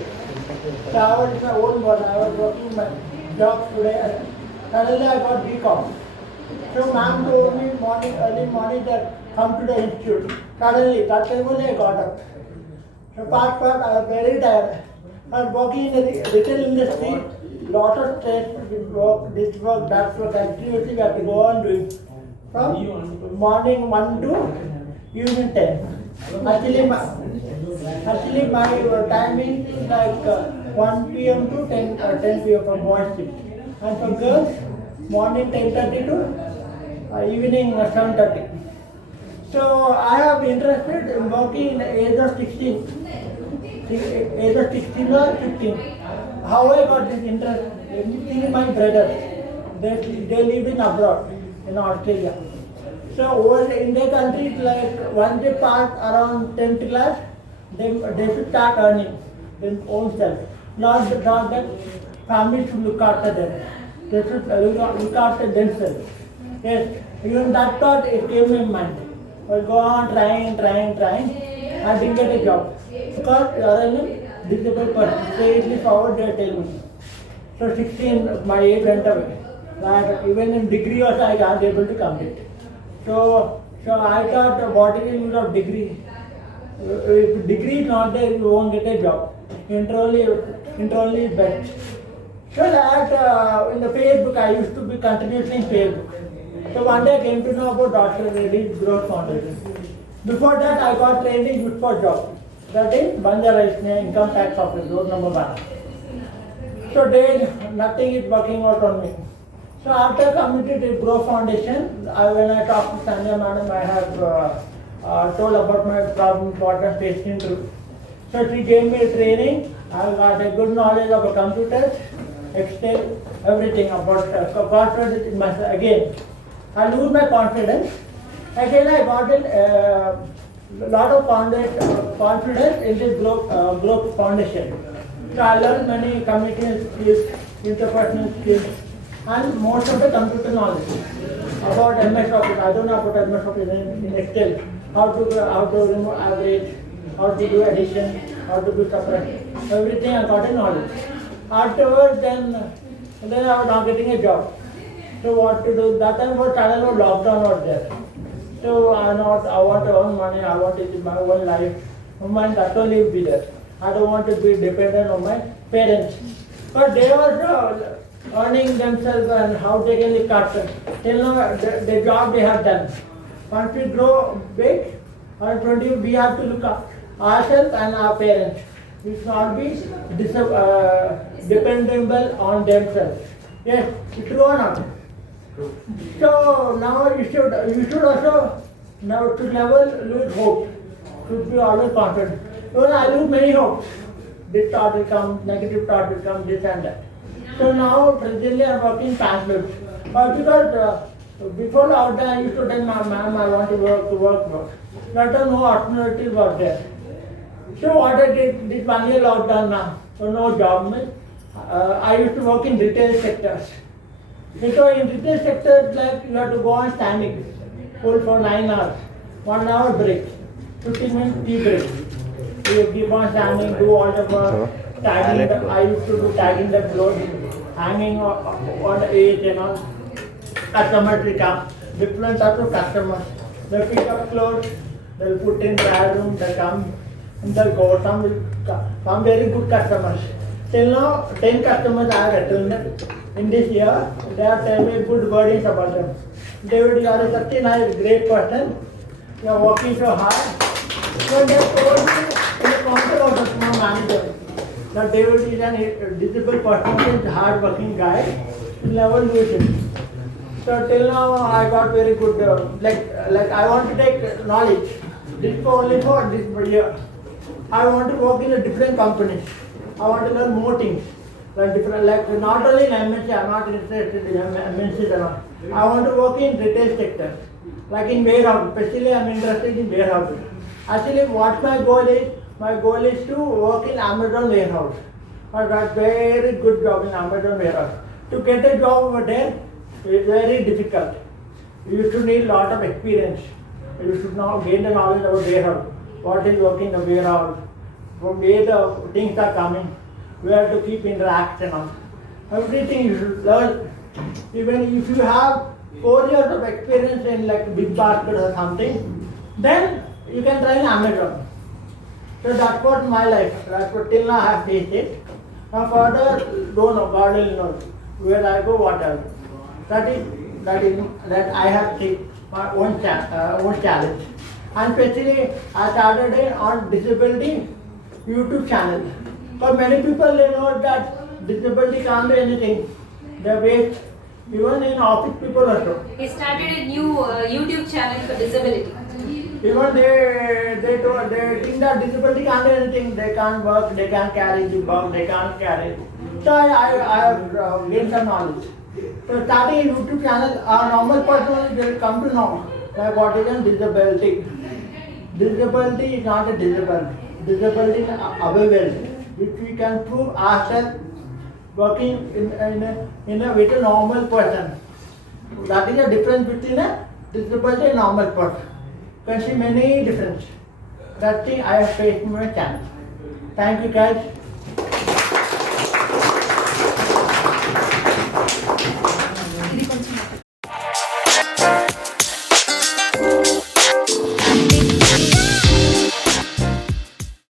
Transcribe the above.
day. So I was my own boss. I was working my job today. Suddenly I got BCom. So ma'am told me early morning that come to the institute. Suddenly, that time only I got up. So part, I was very tired. I was working in the retail industry, lot of stress, this work, that work, activity we have to go on doing. From morning 1 to evening 10. Actually my timing is like 1 p.m. to 10 p.m. for boys shift. And for girls, morning 10:30 to evening 7:30. So I have interested in working in the age of 16. Age of 16 or 15. How I got this interest? Everything my brothers. They live in abroad, in Australia. So over in their country, like once they pass around 10th class, they should start earning their own self. Not that family should look after them. They should look after themselves. Yes, even that thought it came in mind. I go on trying. I didn't get a job. Because you are a disabled person. Straightly forward they tell me. So 16, my age went away. But even in degree also I was able to complete. So I thought what is the use of degree? If degree is not there, you won't get a job. Internally is best. So that in the Facebook, I used to be continuously in Facebook. So one day I came to know about Dr. Reddy's Growth Foundation. Before that, I got trained in Youth for Job. That is Banjara Income Tax Office, road number 1. So then nothing is working out on me. So after coming to Growth Foundation, when I talked to Sanya Madam, I have told about my problem, what I'm facing through. So she gave me a training. I got a good knowledge about computers, Excel, everything about confidence. Again, I lose my confidence. Again, I got a lot of confidence in this Growth Foundation. So I learned many communication skills, interpersonal skills, and most of the computer knowledge about MS Office. I don't know about MS Office in Excel. How to remove average, how to do addition, how to do subtraction. Everything I got a knowledge. Afterwards, then I was not getting a job. So what to do? That time was suddenly lockdown was there. So I want to earn money. I want to live my own life. My that only will be there. I don't want to be dependent on my parents. But they also earning themselves and how they can look after. Till now, the job they have done. Once we grow big, or 20, we have to look after ourselves and our parents. We should not be dependable on themselves. Yes, it's true or not? So now you should also now to never lose hope. Should be always confident. Even I lose many hopes. This thought will come, negative thought will come, this and that. So now presently I am working pamphlet. But because before lockdown I used to tell my ma'am I want to work. That time no opportunities were there. So what I did, this 1 year lockdown now, so no job. I used to work in retail sectors. Because in retail sectors, like you have to go on standing, hold for 9 hours, 1 hour break, 15 minutes tea break. You keep on standing, do all the work, tagging. I used to do tagging the clothes, hanging on the edge and all. Customers will come, different types of customers. They pick up clothes, they'll put in trial room, they come, and they'll go. Some very good customers. Till now, 10 customers I have attended in this year. They are telling me good wordings about them. David, you are such a nice, great person. You are working so hard. So they told me in the council of the small manager that David is a disabled person, is a hard-working guy. He'll never lose it. So till now, I got very good. Like I want to take knowledge. This is only for this year. I want to work in a different company. I want to learn more things, like not only in MNC. I'm not interested in MNCs and all. I want to work in retail sector, like in warehouse. Especially, I'm interested in warehouses. Actually, what my goal is? My goal is to work in Amazon warehouse. I got very good job in Amazon warehouse. To get a job over there is very difficult. You should need a lot of experience. You should now gain the knowledge about warehouse. What is working in the warehouse? from where the things are coming, where to keep interaction on. Everything you should learn. Even if you have 4 years of experience in like big basket or something, then you can try in Amazon. So that's what my life. That's what till now I have faced it. Now further, don't know. God will know where I go, what I do. That I have taken my own challenge. And especially I started it on disability YouTube channel. Because many people they know that disability can't do anything. They wait. Even in office people also. He started a new YouTube channel for disability. Even they think that disability can't do anything. They can't work. They can't carry the bug. They can't carry. So I have gained some knowledge. So starting a YouTube channel, a normal person will come to know that what is a disability. Disability is not a disability. Disability is available, which we can prove ourselves working with a normal person. That is a difference between a disability and normal person. You can see many differences. That thing I have faced in my channel. Thank you guys.